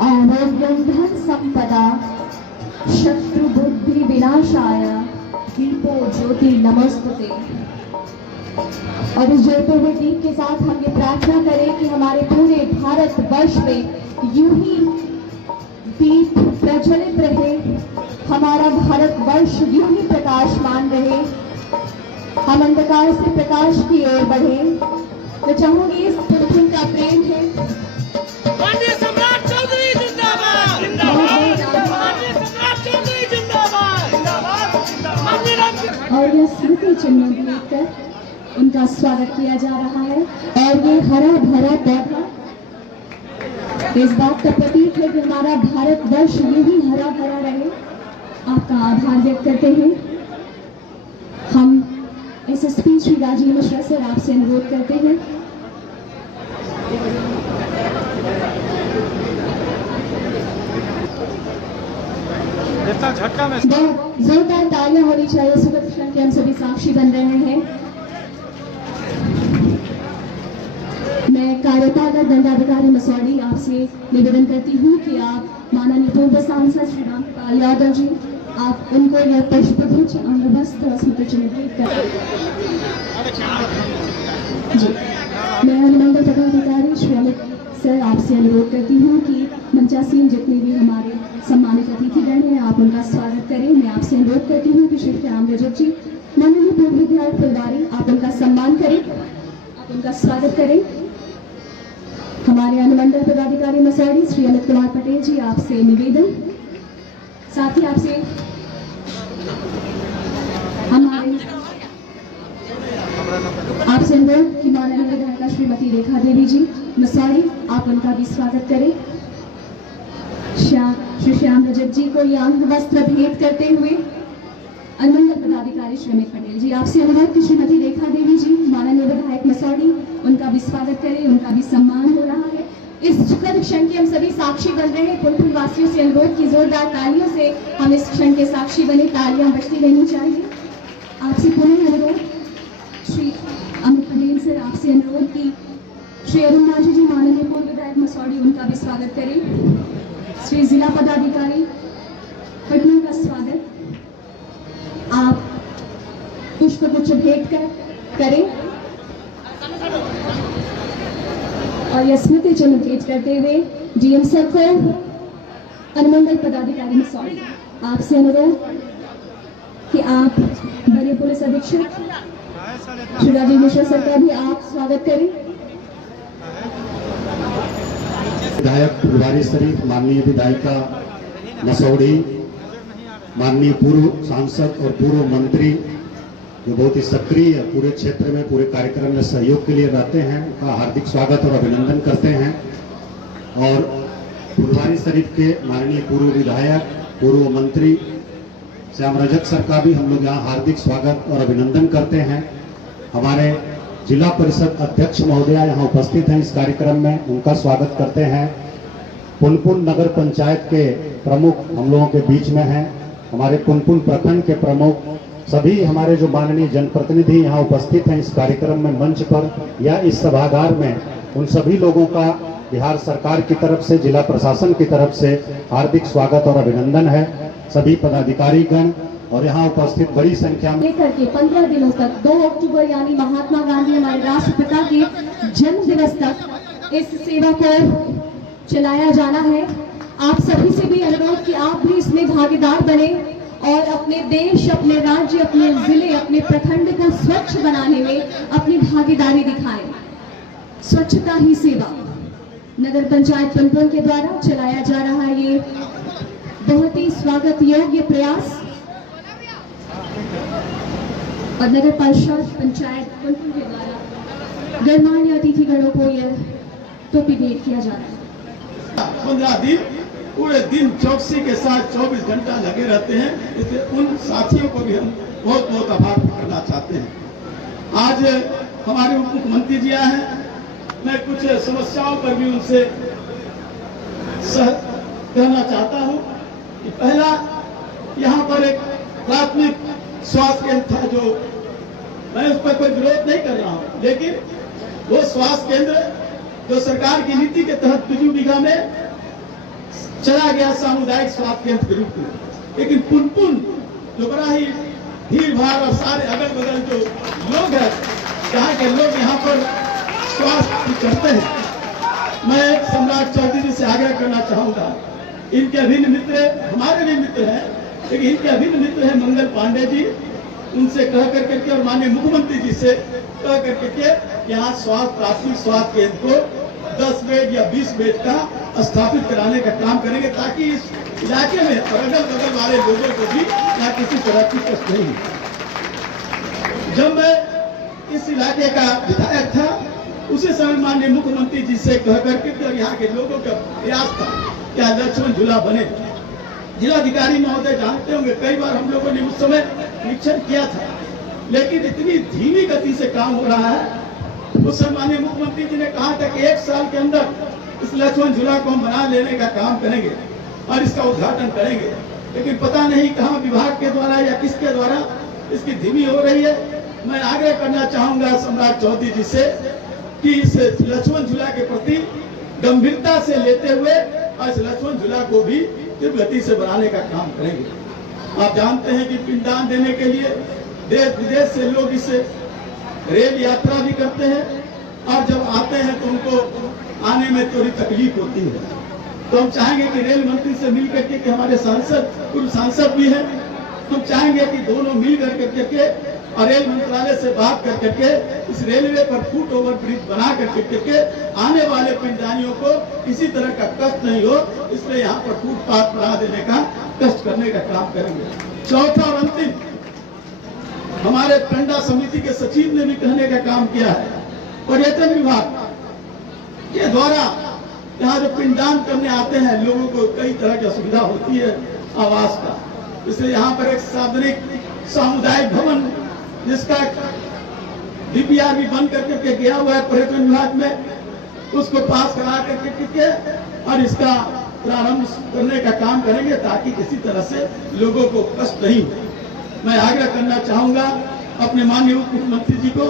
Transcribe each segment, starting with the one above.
आरोग्यं धन संपदा शत्रु बुद्धि विनाशाय दीपो ज्योति नमस्तुते। और इस जलते हुए दीप के साथ हम ये प्रार्थना करें कि हमारे पूरे भारत वर्ष में यूं ही दीप प्रज्वलित रहे, हमारा भारत वर्ष यूं ही प्रकाशमान रहे, हम अंधकार से प्रकाश की ओर बढ़े। मैं चाहूंगी इस पुरखुन का प्रेम है। माननीय सम्राट चौधरी जिंदाबाद, माननीय सम्राट चौधरी जिंदाबाद, और यह स्मृति चिन्ह लेकर उनका स्वागत किया जा रहा है। और ये हरा भरा पौधा इस बात का प्रतीक है कि हमारा भारत वर्ष यूं ही हरा भरा रहे। आपका आभार व्यक्त करते हैं। हम एसएसपी श्री राजीव मिश्रा सर आपसे अनुरोध करते हैं। झटका में जोरदार तालियां होनी चाहिए। सुखद क्षण के हम सभी साक्षी बन रहे हैं। मैं कार्यपालक दंडाधिकारी मसौड़ी आपसे निवेदन करती हूँ कि आप माननीय पूर्व सांसद श्री रामपाल यादव जी, आप उनको यह पुष्पगुच्छ अंगवस्त्र स्मृति चिन्ह भेंट करें। जी, मैं अनुमंडल पदाधिकारी श्री अमित सर आपसे अनुरोध करती हूँ कि मंचासीन जितने भी हमारे सम्मानित अतिथिगण हैं आप उनका स्वागत करें। मैं आपसे अनुरोध करती हूँ कि श्री श्याम रजक जी, माननीय पूर्व विधायक फुलवारी, आप उनका सम्मान करें, आप उनका स्वागत करें। हमारे अनुमंडल पदाधिकारी मसौड़ी श्री अमित कुमार पटेल जी, आपसे निवेदन, साथ ही आपसे हमारे आपसे अनुरोध कि माननीय विधायिका श्रीमती रेखा देवी जी मसौड़ी, आप उनका भी स्वागत करें। श्री श्याम रजक जी को यह अंग वस्त्र भेंट करते हुए अनुमंडल पदाधिकारी श्री अमित पटेल जी, आपसे अनुरोध कि श्रीमती रेखा देवी जी, माननीय विधायक मसौड़ी, उनका भी स्वागत करें, उनका भी सम्मान हो रहा है। इस सुखद क्षण के हम सभी साक्षी बन रहे हैं। पुनपुन वासियों से अनुरोध की जोरदार तालियों से हम इस क्षण के साक्षी बने। तालियां बजती रहनी चाहिए। आपसे पुनः अनुरोध श्री अमित पटेल सर, आपसे अनुरोध की श्री अरुण माझी जी, माननीय पूर्व विधायक मसौड़ी, उनका भी स्वागत करें। श्री जिला पदाधिकारी पटना का स्वागत, आप पुष्पगुच्छ भेंट करें और यह स्मृति चिन्ह भेंट करते हुए डीएम सर को अनुमंडल पदाधिकारी मसौड़ी, आपसे अनुरोध कि आप बड़े पुलिस अधीक्षक श्री राजीव मिश्रा सर का भी आप स्वागत करें। विधायक फुलवारी शरीफ, माननीय विधायिका मसौड़ी, माननीय पूर्व सांसद और पूर्व मंत्री जो बहुत ही सक्रिय पूरे क्षेत्र में पूरे कार्यक्रम में सहयोग के लिए रहते हैं, उनका हार्दिक स्वागत और अभिनंदन करते हैं। और फुलवारी शरीफ के माननीय पूर्व विधायक पूर्व मंत्री श्याम रजक सर का भी हम लोग यहाँ हार्दिक स्वागत और अभिनंदन करते हैं। हमारे जिला परिषद अध्यक्ष महोदया यहाँ उपस्थित हैं इस कार्यक्रम में, उनका स्वागत करते हैं। पुनपुन नगर पंचायत के प्रमुख हम लोगों के बीच में हैं, हमारे पुनपुन प्रखंड के प्रमुख, सभी हमारे जो माननीय जनप्रतिनिधि यहाँ उपस्थित हैं इस कार्यक्रम में मंच पर या इस सभागार में, उन सभी लोगों का बिहार सरकार की तरफ से, जिला प्रशासन की तरफ से हार्दिक स्वागत और अभिनंदन है। सभी पदाधिकारीगण और यहाँ उपस्थित बड़ी संख्या में लेकर के 15 दिनों तक 2 अक्टूबर यानी महात्मा गांधी हमारे राष्ट्रपिता के जन्म दिवस तक इस सेवा को चलाया जाना है। आप सभी से भी अनुरोध कि आप भी इसमें भागीदार बने और अपने देश, अपने राज्य, अपने जिले, अपने प्रखंड को स्वच्छ बनाने में अपनी भागीदारी दिखाएं। स्वच्छता ही सेवा नगर पंचायत पुनपुन के द्वारा चलाया जा रहा है ये बहुत ही स्वागत योग्य प्रयास। और नगर परिषद पंचायत पुनपुन के द्वारा गणमान्य अतिथिगणों को यह टोपी भेंट किया जा रहा है। 15 दिन पूरे दिन चौकसी के साथ 24 घंटा लगे रहते हैं, इसलिए उन साथियों को भी हम बहुत बहुत आभार करना चाहते हैं। आज हमारे उप मुख्यमंत्री जी आए हैं, मैं कुछ समस्याओं पर भी उनसे कहना चाहता हूं कि पहला, यहाँ पर एक प्राथमिक स्वास्थ्य केंद्र था, जो मैं उस पर कोई विरोध नहीं कर रहा हूं, लेकिन वो स्वास्थ्य केंद्र जो सरकार की नीति के तहत 2 बीघा में चला गया सामुदायिक स्वास्थ्य केंद्र के रूप में, लेकिन पुनपुन जो बड़ा ही भीड़ भाड़ और सारे अगल बगल जो लोग हैं, यहाँ के लोग यहाँ पर स्वास्थ्य करते हैं। मैं सम्राट चौधरी जी से आग्रह करना चाहूंगा, इनके अभिन्न मित्र हमारे भी मित्र हैं, लेकिन इनके अभिन्न मित्र हैं मंगल पांडे जी, उनसे कह करके और माननीय मुख्यमंत्री जी से कह करके यहाँ प्राथमिक स्वास्थ्य केंद्र को 10 बेड या 20 बेड का स्थापित कराने का काम करेंगे, ताकि इस इलाके में और अगल बगल वाले लोगों को भी यहाँ किसी तरह की कष्ट नहीं हो। जब मैं इस इलाके का विधायक था, उसी समय माननीय मुख्यमंत्री जी से कह करके और यहाँ के लोगों का प्रयास था क्या लक्ष्मण झूला बने। जिलाधिकारी महोदय जानते होंगे, कई बार हम लोगों ने उस समय निरीक्षण किया था, लेकिन इतनी धीमी गति से काम हो रहा है। उस समय माननीय मुख्यमंत्री जी ने कहा था कि 1 साल के अंदर इस लक्ष्मण झूला को हम बना लेने का काम करेंगे और इसका उद्घाटन करेंगे, लेकिन पता नहीं कहाँ विभाग के द्वारा या किसके द्वारा इसकी धीमी हो रही है। मैं आग्रह करना चाहूंगा सम्राट चौधरी जी से कि इस लक्ष्मण झूला के प्रति गंभीरता से लेते हुए और इस लक्ष्मण झूला को भी तीव्र गति से बनाने का काम करेंगे। आप जानते हैं कि पिंडदान देने के लिए देश विदेश से लोग इस रेल यात्रा भी करते हैं, और जब आते हैं तो उनको आने में थोड़ी तकलीफ होती है। तो हम चाहेंगे कि रेल मंत्री से मिल करके कि हमारे सांसद पूर्व सांसद भी हैं, हम चाहेंगे कि दोनों मिल करके और रेल मंत्रालय से बात करके इस रेलवे पर फुट ओवर ब्रिज बना करके आने वाले पिंडदानियों को किसी तरह का कष्ट नहीं हो, इसलिए यहाँ पर फुटपाथ बना देने का कष्ट करने का काम करेंगे। चौथा और अंतिम, हमारे पेंडा समिति के सचिव ने भी कहने का काम किया है, पर्यटन विभाग के द्वारा यहाँ जो पिंडदान करने आते हैं लोगों को कई तरह की असुविधा होती है आवास का, इसलिए यहाँ पर एक सार्वजनिक सामुदायिक भवन जिसका DPR भी बन करके गया हुआ है पर्यटन विभाग में, उसको पास करा करके और इसका प्रारंभ करने का काम करेंगे, ताकि किसी तरह से लोगों को कष्ट नहीं हो। मैं आग्रह करना चाहूंगा अपने माननीय उप मुख्यमंत्री जी को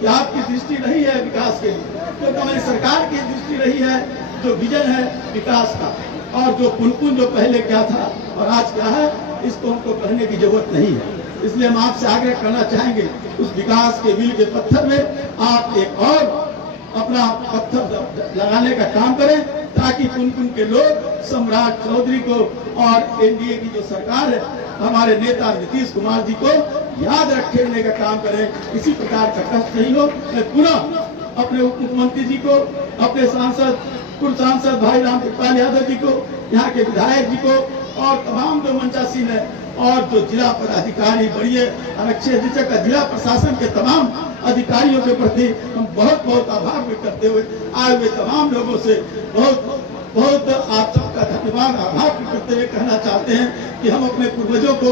कि आपकी दृष्टि रही है विकास के लिए, तो हमारी सरकार की दृष्टि रही है जो विजन है विकास का, और जो पुनपुन जो पहले क्या था और आज क्या है, इसको हमको कहने की जरूरत नहीं है। इसलिए हम आपसे आग्रह करना चाहेंगे उस विकास के बिल के पत्थर में आप एक और अपना पत्थर लगाने का काम करें, ताकि पुनपुन के लोग सम्राट चौधरी को और एनडीए की जो सरकार है हमारे नेता नीतीश कुमार जी को याद रखने का काम करें, किसी प्रकार का कष्ट नहीं हो। मैं पुनः अपने उप मुख्यमंत्री जी को, अपने सांसद पूर्व सांसद भाई राम कृपाल यादव जी को, यहाँ के विधायक जी को और तमाम जो मंचासीन है और जो जिला पदाधिकारी बड़िए आरक्षी अधीक्षक जिला प्रशासन के तमाम अधिकारियों के प्रति हम बहुत बहुत आभार व्यक्त करते हुए आए हुए तमाम लोगों से बहुत बहुत आप सबका धन्यवाद आभार व्यक्त करते हुए कहना चाहते हैं कि हम अपने पूर्वजों को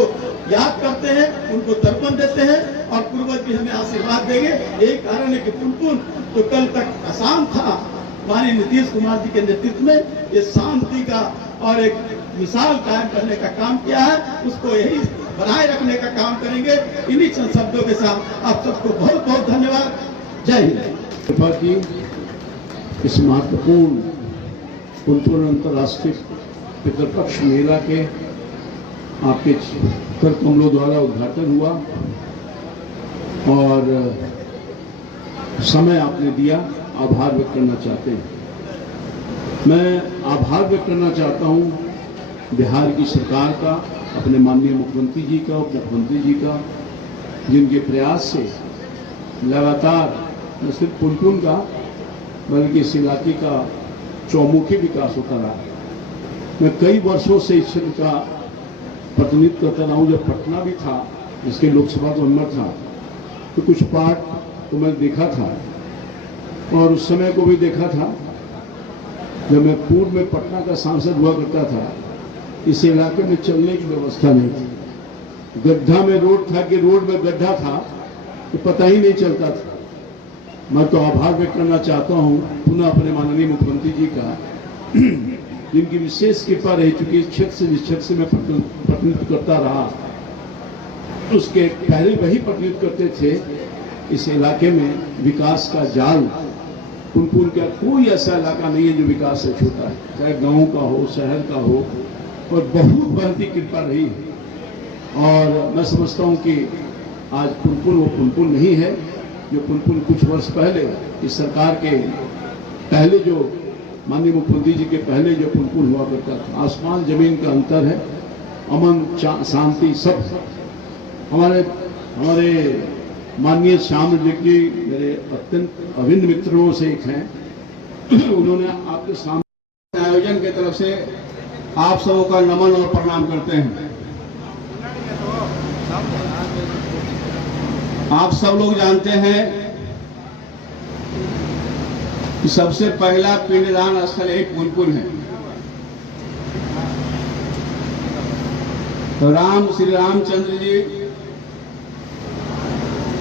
याद करते हैं, उनको तर्पण देते हैं और पूर्वज भी हमें आशीर्वाद देंगे। यही कारण है कि पुनपुन जो कल तक अशांत था, माननीय नीतीश कुमार जी के नेतृत्व में ये शांति का और एक मिसाल कायम करने का काम किया है, उसको यही बनाए रखने का काम करेंगे। इन्हीं शब्दों के साथ आप सबको बहुत बहुत धन्यवाद। जय हिंद। कृपा की इस महत्वपूर्ण पुनपुन अंतर्राष्ट्रीय पितृपक्ष मेला के आपके कर कमलों द्वारा उद्घाटन हुआ और समय आपने दिया, आभार व्यक्त करना चाहते हैं। मैं आभार व्यक्त करना चाहता हूं बिहार की सरकार का, अपने माननीय मुख्यमंत्री जी का, उप मुख्यमंत्री जी का, जिनके प्रयास से लगातार न सिर्फ पुनपुन का बल्कि इस इलाके का चौमुखी विकास होता रहा। मैं कई वर्षों से इस क्षेत्र का प्रतिनिधित्व करता रहा हूँ। जब पटना भी था, जिसके लोकसभा का मेंबर था, तो कुछ पार्ट तो मैं देखा था और उस समय को भी देखा था जब मैं पूर्व में पटना का सांसद हुआ करता था। इस इलाके में चलने की व्यवस्था नहीं थी, गड्ढा में रोड था कि रोड में गड्ढा था तो पता ही नहीं चलता था। मैं तो आभार व्यक्त करना चाहता हूं पुनः अपने माननीय मुख्यमंत्री जी का, जिनकी विशेष कृपा रह चुकी है। क्षेत्र से जिस क्षेत्र से मैं प्रतिनिधित्व करता रहा, उसके पहले वही प्रतिनिधित्व करते थे। इस इलाके में विकास का जाल पुनपुन का कोई ऐसा इलाका नहीं है जो विकास से छूटा है, चाहे गांव का हो, शहर का हो, और बहुत बढ़ती कृपा रही है। और मैं समझता हूं कि आज पुनपुन वो पुनपुन नहीं है जो पुनपुन कुछ वर्ष पहले इस सरकार के पहले जो माननीय मुख्यमंत्री जी के पहले जो पुनपुन हुआ करता था। आसमान जमीन का अंतर है, अमन शांति सब। हमारे माननीय श्याम जी मेरे अत्यंत अभिन्न मित्रों से एक हैं, उन्होंने आपके सामने आयोजन की तरफ से आप सबों का नमन और प्रणाम करते हैं। आप सब लोग जानते हैं कि सबसे पहला पिंडदान स्थल एक पुनपुन है। तो श्री रामचंद्र जी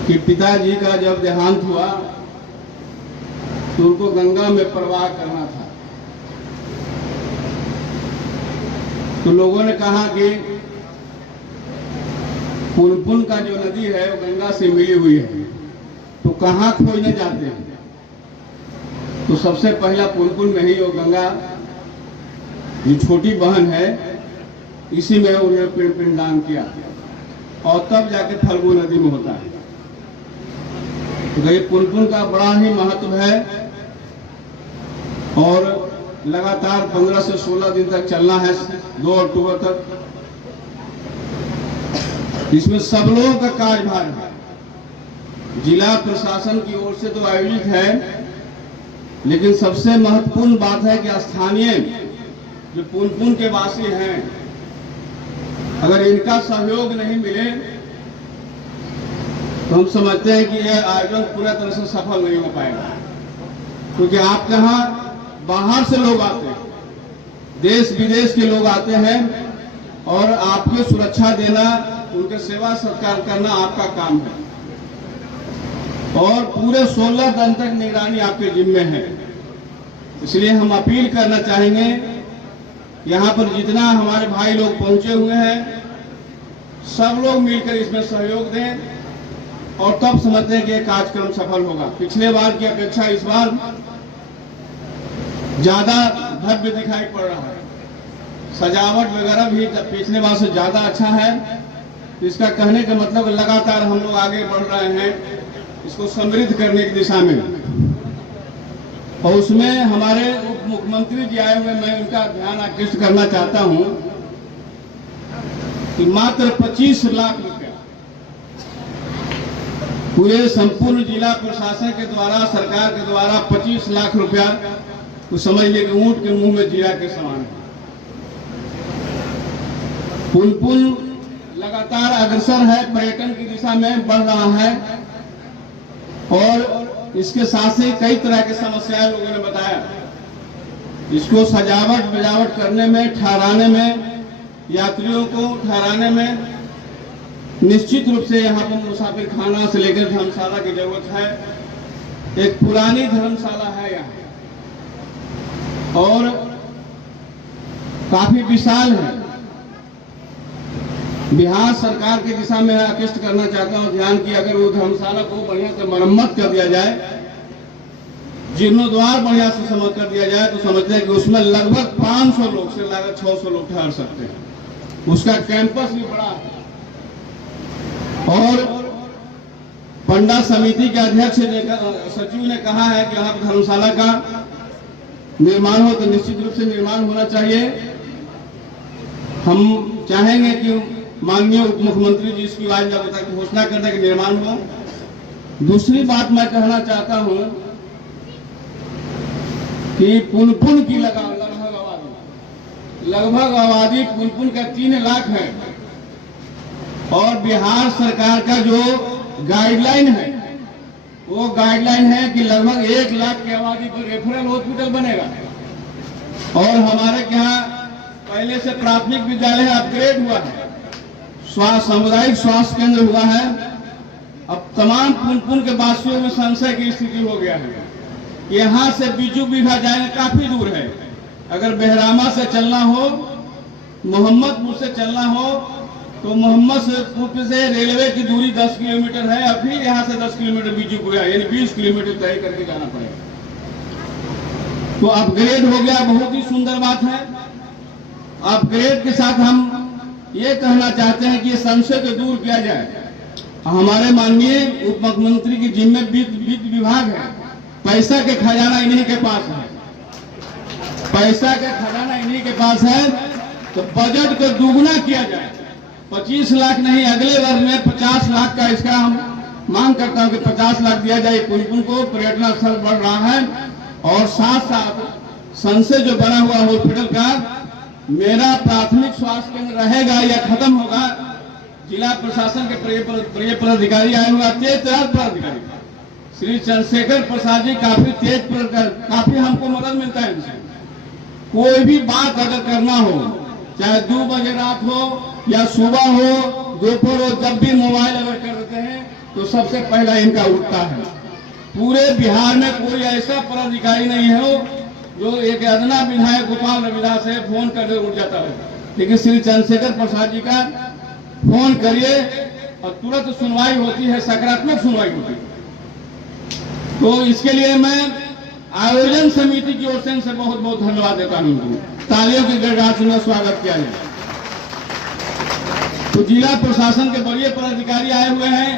कि पिताजी का जब देहांत हुआ तो उनको गंगा में प्रवाह करना था। तो लोगों ने कहा कि पुनपुन का जो नदी है वो गंगा से मिली हुई है, तो कहाँ खोजने जाते हैं। तो सबसे पहला पुनपुन में ही वो गंगा जो छोटी बहन है इसी में उन्होंने पिंडदान किया, और तब जाके फल्गु नदी में होता है। तो ये पुनपुन का बड़ा ही महत्व है, और लगातार 15 से 16 दिन तक चलना है, 2 अक्टूबर तक। इसमें सब लोगों का कार्यभार है, जिला प्रशासन की ओर से तो आयोजित है, लेकिन सबसे महत्वपूर्ण बात है कि स्थानीय जो पुनपुन के वासी हैं, अगर इनका सहयोग नहीं मिले तो हम समझते हैं कि यह आयोजन पूरा तरह से सफल नहीं हो पाएगा। क्योंकि आपके यहाँ बाहर से लोग आते हैं, देश विदेश के लोग आते हैं, और आपकी सुरक्षा देना, उनके सेवा सत्कार करना आपका काम है, और पूरे 16 दिन तक निगरानी आपके जिम्मे है। इसलिए हम अपील करना चाहेंगे, यहाँ पर जितना हमारे भाई लोग पहुंचे हुए हैं, सब लोग मिलकर इसमें सहयोग दें, और तब समझते हैं कि यह कार्यक्रम सफल होगा। पिछले बार की अपेक्षा इस बार ज्यादा भव्य दिखाई पड़ रहा है, सजावट वगैरह भी पिछले बार से ज्यादा अच्छा है। इसका कहने का मतलब लगातार हम लोग आगे बढ़ रहे हैं इसको समृद्ध करने की दिशा में। और उसमें हमारे उप मुख्यमंत्री जी आए हुए, मैं उनका ध्यान आकृष्ट करना चाहता हूं कि मात्र 25 लाख रुपया पूरे संपूर्ण जिला प्रशासन के द्वारा, सरकार के द्वारा 25 लाख रुपया, तो समझ लीजिए कि ऊंट के मुंह में जीरा के समान है। पुनपुन लगातार अग्रसर है, पर्यटन की दिशा में बढ़ रहा है, और इसके साथ ही कई तरह की समस्याएं लोगों ने बताया। इसको सजावट बजावट करने में, ठहराने में, यात्रियों को ठहराने में निश्चित रूप से यहाँ पर मुसाफिर खाना से लेकर धर्मशाला की जरूरत है। एक पुरानी धर्मशाला है यहाँ, और काफी विशाल है। बिहार सरकार की दिशा में आकृष्ट करना चाहता हूँ ध्यान की, अगर वो धर्मशाला को बढ़िया से मरम्मत कर दिया जाए, जीर्णोद्वार बढ़िया से समझ कर दिया जाए, तो समझते हैं कि उसमें लगभग 500 लोग से लगभग 600 लोग ठहर सकते हैं। उसका कैंपस भी बड़ा है, और पंडा समिति के अध्यक्ष सचिव ने कहा है कि यहाँ धर्मशाला का निर्माण हो, तो निश्चित रूप से निर्माण होना चाहिए। हम चाहेंगे कि माननीय उप मुख्यमंत्री जी इसकी आज घोषणा करने का निर्माण हो। दूसरी बात मैं कहना चाहता हूं कि पुनपुन की लगभग आबादी पुनपुन का 3 लाख है, और बिहार सरकार का जो गाइडलाइन है वो गाइडलाइन है कि लगभग 1 लाख की आबादी पर रेफरल हॉस्पिटल बनेगा। और हमारे यहाँ पहले से प्राथमिक विद्यालय अपग्रेड हुआ है, सामुदायिक स्वास्थ्य केंद्र हुआ है। अब तमाम पुनपुन के वासियों में संशय की स्थिति हो गया है। यहाँ से बीजू बीघा जाने काफी दूर है, अगर बेहरामा से चलना हो, मोहम्मदपुर से चलना हो, तो मोहम्मदपुर से रेलवे की दूरी 10 किलोमीटर है, और फिर यहाँ से 10 किलोमीटर बीजू बीघा यानी 20 किलोमीटर तय करके जाना पड़ेगा। तो अपग्रेड हो गया, बहुत ही सुंदर बात है। अपग्रेड के साथ हम ये कहना चाहते हैं कि संशय को दूर किया जाए। हमारे माननीय उप मुख्यमंत्री की जिम्मे वित्त विभाग है, पैसा के खजाना इन्हीं के पास है, पैसा का खजाना इन्हीं के पास है। तो बजट को दुगुना किया जाए, 25 लाख नहीं, अगले वर्ष में 50 लाख का इसका हम मांग करता हूं कि 50 लाख दिया जाए। पुनपुन को पर्यटन स्थल बढ़ रहा है और साथ साथ संसद जो बना हुआ हॉस्पिटल का मेरा प्राथमिक स्वास्थ्य केंद्र रहेगा या खत्म होगा। जिला प्रशासन के प्रिय पदाधिकारी आए हुए, तेज पदाधिकारी श्री चंद्रशेखर प्रसाद जी काफी तेज काफी हमको मदद मिलता है इनसे। कोई भी बात अगर करना हो, चाहे 2 बजे रात हो या सुबह हो, दोपहर हो, जब भी मोबाइल अगर कर देते हैं तो सबसे पहला इनका उठता है। पूरे बिहार में कोई ऐसा पदाधिकारी नहीं है जो एक अदना विधायक गोपाल रविदास है फोन करके उठ जाता है, लेकिन श्री चंद्रशेखर प्रसाद जी का फोन करिए और तुरंत सुनवाई होती है, सकारात्मक सुनवाई होती है। तो इसके लिए मैं आयोजन समिति की ओर से इनसे बहुत बहुत धन्यवाद देता हूं। तालियों की गड़गड़ाहट से स्वागत किया जाए। तो जिला प्रशासन के बड़े पदाधिकारी आए हुए हैं,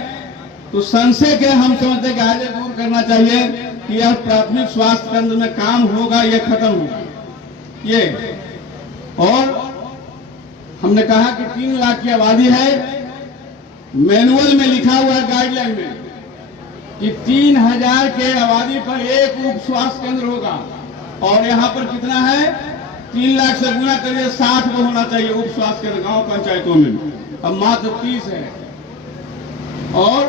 तो संशय के हम समझते हैं कि आगे दूर करना चाहिए कि यह प्राथमिक स्वास्थ्य केंद्र में काम होगा या खत्म होगा ये। और हमने कहा कि 3 लाख की आबादी है, मैनुअल में लिखा हुआ है गाइडलाइन में कि 3000 के आबादी पर एक उप स्वास्थ्य केंद्र होगा। और यहाँ पर कितना है, 3 लाख से गुना करिए 60 को होना चाहिए उप स्वास्थ्य केंद्र गांव पंचायतों में, अब मात्र 30 है। और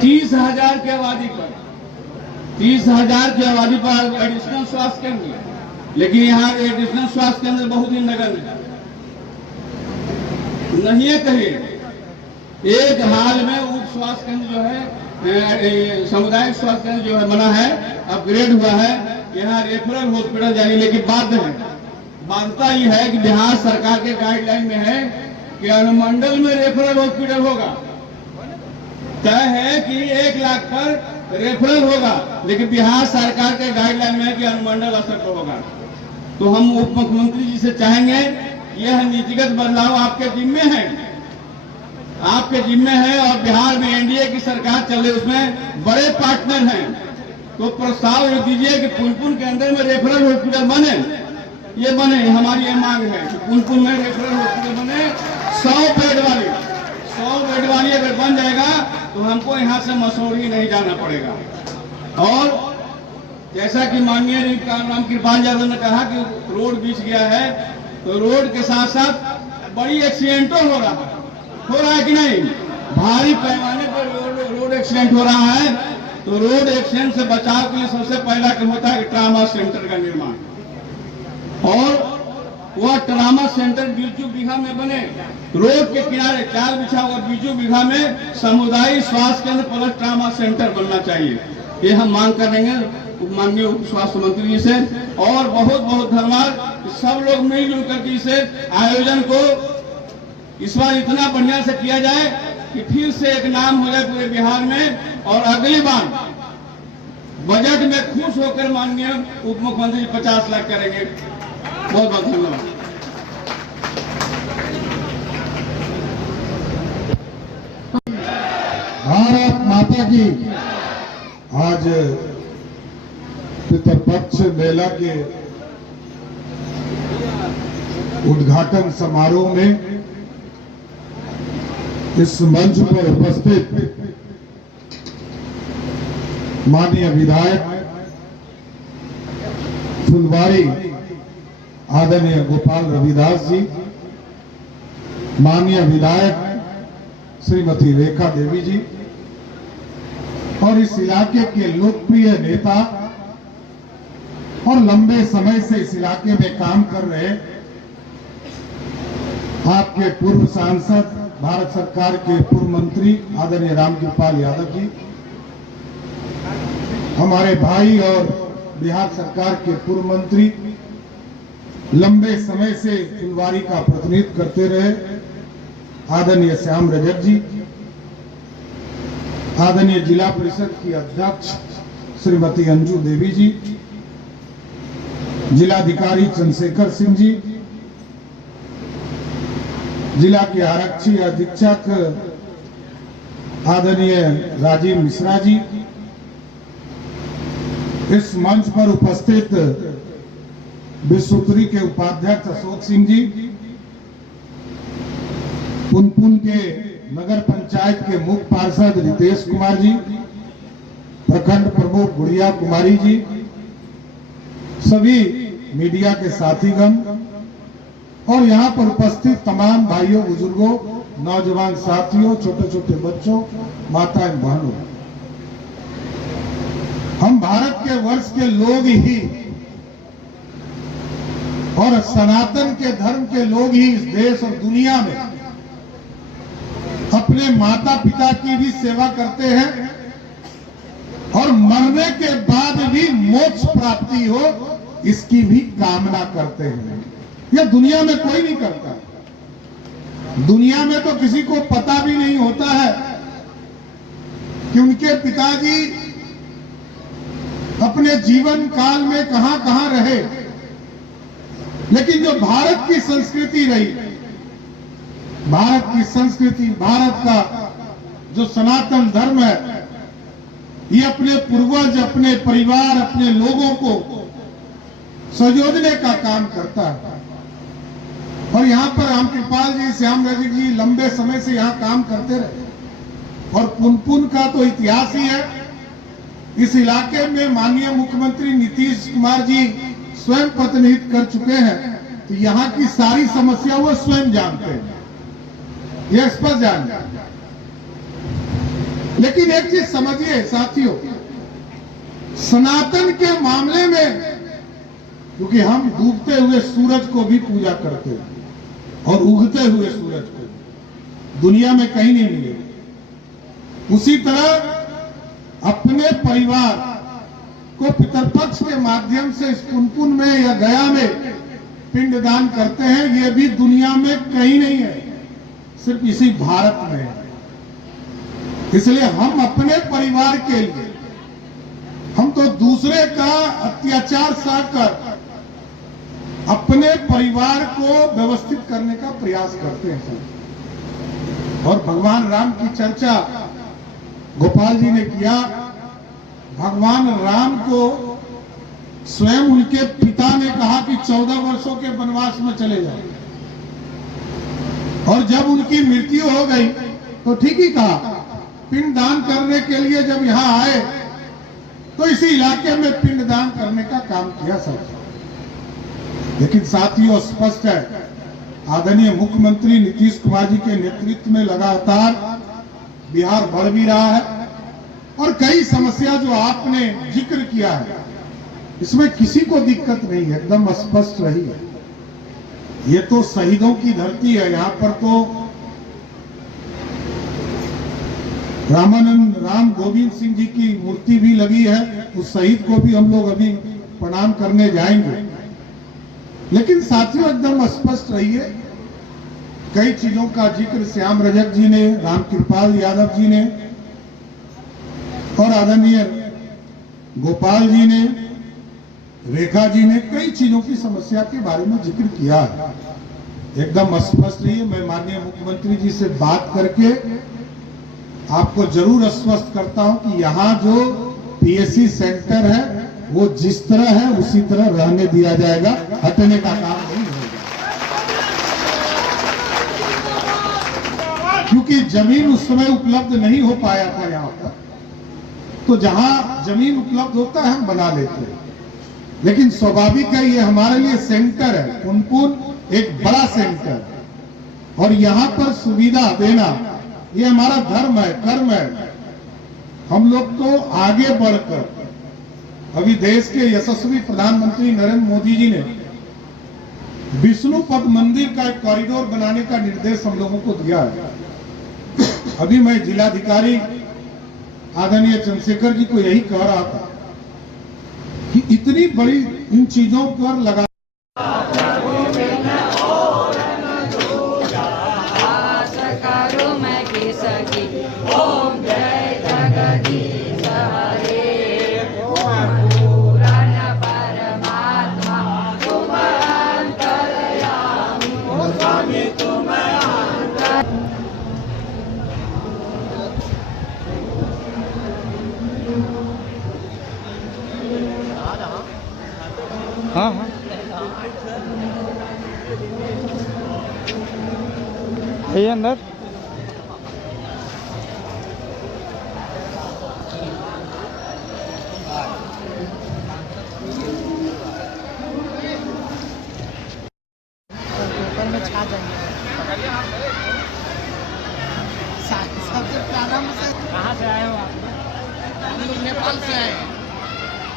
30,000 की आबादी पर 30,000 की आबादी पर एडिशनल स्वास्थ्य केंद्र, लेकिन यहाँ एडिशनल स्वास्थ्य केंद्र बहुत ही नगण्य नहीं है। कहिए एक हाल में उप स्वास्थ्य केंद्र जो है, सामुदायिक स्वास्थ्य केंद्र जो है बना है, अपग्रेड हुआ है, यहाँ रेफरल हॉस्पिटल जाने, लेकिन बाध्य है, बाध्यता ये है कि बिहार सरकार के गाइडलाइन में है कि अनुमंडल में रेफरल हॉस्पिटल होगा। तय है कि 1 लाख पर रेफरल होगा, लेकिन बिहार सरकार के गाइडलाइन में है कि अनुमंडल स्तर पर होगा। तो हम उप मुख्यमंत्री जी से चाहेंगे, यह नीतिगत बदलाव आपके जिम्मे है, आपके जिम्मे है। और बिहार में एनडीए की सरकार चल रही, उसमें बड़े पार्टनर हैं, तो प्रस्ताव दीजिए कि पुनपुन के अंदर में रेफरल हॉस्पिटल बने, ये बने। हमारी ये मांग है कि पुनपुन में रेफरल हॉस्पिटल बने, 100 बेड वाली अगर बन जाएगा तो हमको यहाँ से मसूरी नहीं जाना पड़ेगा। और जैसा कि माननीय राम कृपाल यादव ने कहा कि रोड बीच गया है, तो रोड के साथ साथ बड़ी एक्सीडेंटों हो रहा है कि नहीं, भारी पैमाने पर रोड एक्सीडेंट हो रहा है। तो रोड एक्सीडेंट से बचाव के लिए सबसे पहला काम होता है ट्रामा सेंटर का निर्माण, और वह ट्रामा सेंटर बीजू बीघा में बने, रोड के किनारे 4 बिछा हुआ बीजू बीघा में सामुदायिक स्वास्थ्य केंद्र प्लस ट्रामा सेंटर बनना चाहिए। ये हम मांग करेंगे माननीय उप स्वास्थ्य मंत्री जी से। और बहुत बहुत धन्यवाद, सब लोग मिलजुल करके इसे आयोजन को इस बार इतना बढ़िया से किया जाए कि फिर से एक नाम हो जाए पूरे बिहार में, और अगली बार बजट में खुश होकर माननीय उप मुख्यमंत्री 50 लाख करेंगे। बहुत बहुत धन्यवाद। भारत माता की। आज पितरपक्ष मेला के उद्घाटन समारोह में इस मंच पर उपस्थित माननीय विधायक फुलवारी आदरणीय गोपाल रविदास जी, माननीय विधायक श्रीमती रेखा देवी जी, और इस इलाके के लोकप्रिय नेता और लंबे समय से इस इलाके में काम कर रहे आपके पूर्व सांसद, भारत सरकार के पूर्व मंत्री आदरणीय रामकृपाल यादव जी, हमारे भाई और बिहार सरकार के पूर्व मंत्री, लंबे समय से फुलवारी का प्रतिनिधित्व करते रहे आदरणीय श्याम रजक जी, आदरणीय जिला परिषद की अध्यक्ष श्रीमती अंजू देवी जी, जिलाधिकारी चंद्रशेखर सिंह जी, जिला के आरक्षी अधीक्षक आदरणीय राजीव मिश्रा जी, इस मंच पर उपस्थित विश्वपुरी के उपाध्यक्ष अशोक सिंह जी, पुनपुन के नगर पंचायत के मुख्य पार्षद रितेश कुमार जी, प्रखंड प्रमुख गुड़िया कुमारी जी, सभी मीडिया के साथीगण और यहाँ पर उपस्थित तमाम भाइयों, बुजुर्गों, नौजवान साथियों, छोटे छोटे बच्चों, माताएं, बहनों, हम भारत के वर्ष के लोग ही और सनातन के धर्म के लोग ही इस देश और दुनिया में अपने माता पिता की भी सेवा करते हैं और मरने के बाद भी मोक्ष प्राप्ति हो इसकी भी कामना करते हैं। यह दुनिया में कोई नहीं करता। दुनिया में तो किसी को पता भी नहीं होता है कि उनके पिताजी अपने जीवन काल में कहां कहां रहे, लेकिन जो भारत की संस्कृति रही, भारत की संस्कृति, भारत का जो सनातन धर्म है, ये अपने पूर्वज, अपने परिवार, अपने लोगों को संजोने का काम करता है। और यहाँ पर रामकृपाल जी, श्याम रजक जी लंबे समय से यहाँ काम करते रहे और पुनपुन का तो इतिहास ही है। इस इलाके में माननीय मुख्यमंत्री नीतीश कुमार जी स्वयं प्रतिनिधित्व कर चुके हैं, तो यहाँ की सारी समस्या वो स्वयं जानते हैं, यह स्पष्ट जानते हैं। लेकिन एक चीज समझिए साथियों, सनातन के मामले में, क्योंकि हम डूबते हुए सूरज को भी पूजा करते हैं और उगते हुए सूरज को दुनिया में कहीं नहीं मिलेगा, उसी तरह अपने परिवार को पितरपक्ष के माध्यम से इस पुनपुन में या गया में पिंडदान करते हैं, यह भी दुनिया में कहीं नहीं है, सिर्फ इसी भारत में है। इसलिए हम अपने परिवार के लिए, हम तो दूसरे का अत्याचार सहकर अपने परिवार को व्यवस्थित करने का प्रयास करते हैं। और भगवान राम की चर्चा गोपाल जी ने किया। भगवान राम को स्वयं उनके पिता ने कहा कि 14 वर्षों के वनवास में चले जाओ, और जब उनकी मृत्यु हो गई तो ठीक ही कहा, पिंडदान करने के लिए जब यहाँ आए तो इसी इलाके में पिंडदान करने का काम किया सब। लेकिन साथियों, स्पष्ट है, आदरणीय मुख्यमंत्री नीतीश कुमार जी के नेतृत्व में लगातार बिहार बढ़ भी रहा है और कई समस्या जो आपने जिक्र किया है, इसमें किसी को दिक्कत नहीं है, एकदम स्पष्ट रही है। ये तो शहीदों की धरती है, यहाँ पर तो रामानंद राम गोविंद सिंह जी की मूर्ति भी लगी है, उस शहीद को भी हम लोग अभी प्रणाम करने जाएंगे। लेकिन साथियों, एकदम स्पष्ट रहिए, कई चीजों का जिक्र श्याम रजक जी ने, रामकृपाल यादव जी ने और आदरणीय गोपाल जी ने, रेखा जी ने कई चीजों की समस्या के बारे में जिक्र किया है। एकदम स्पष्ट रहिए, मैं माननीय मुख्यमंत्री जी से बात करके आपको जरूर आश्वस्त करता हूं कि यहाँ जो पीएससी सेंटर है वो जिस तरह है उसी तरह रहने दिया जाएगा, हटने का काम नहीं होगा। क्योंकि जमीन उस समय उपलब्ध नहीं हो पाया था यहाँ पर, तो जहां जमीन उपलब्ध होता है हम बना लेते हैं। लेकिन स्वाभाविक है, ये हमारे लिए सेंटर है, पुनपुन एक बड़ा सेंटर, और यहाँ पर सुविधा देना ये हमारा धर्म है, कर्म है। हम लोग तो आगे बढ़कर, अभी देश के यशस्वी प्रधानमंत्री नरेंद्र मोदी जी ने विष्णुपद मंदिर का एक कॉरिडोर बनाने का निर्देश हम लोगों को दिया है। अभी मैं जिलाधिकारी आदरणीय चंद्रशेखर जी को यही कह रहा था कि इतनी बड़ी इन चीजों पर लगा ओम जय जगदीश हरे। अंदर। कहाँ से आए हो आप? हम लोग नेपाल से आए हैं।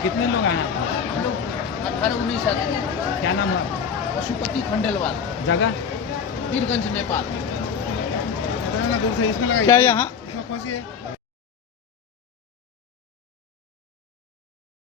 कितने लोग आए हैं? हम लोग 18-19 आदमी। क्या नाम है? पशुपति खंडेलवाल, जगह? वीरगंज, नेपाल। क्या यहाँ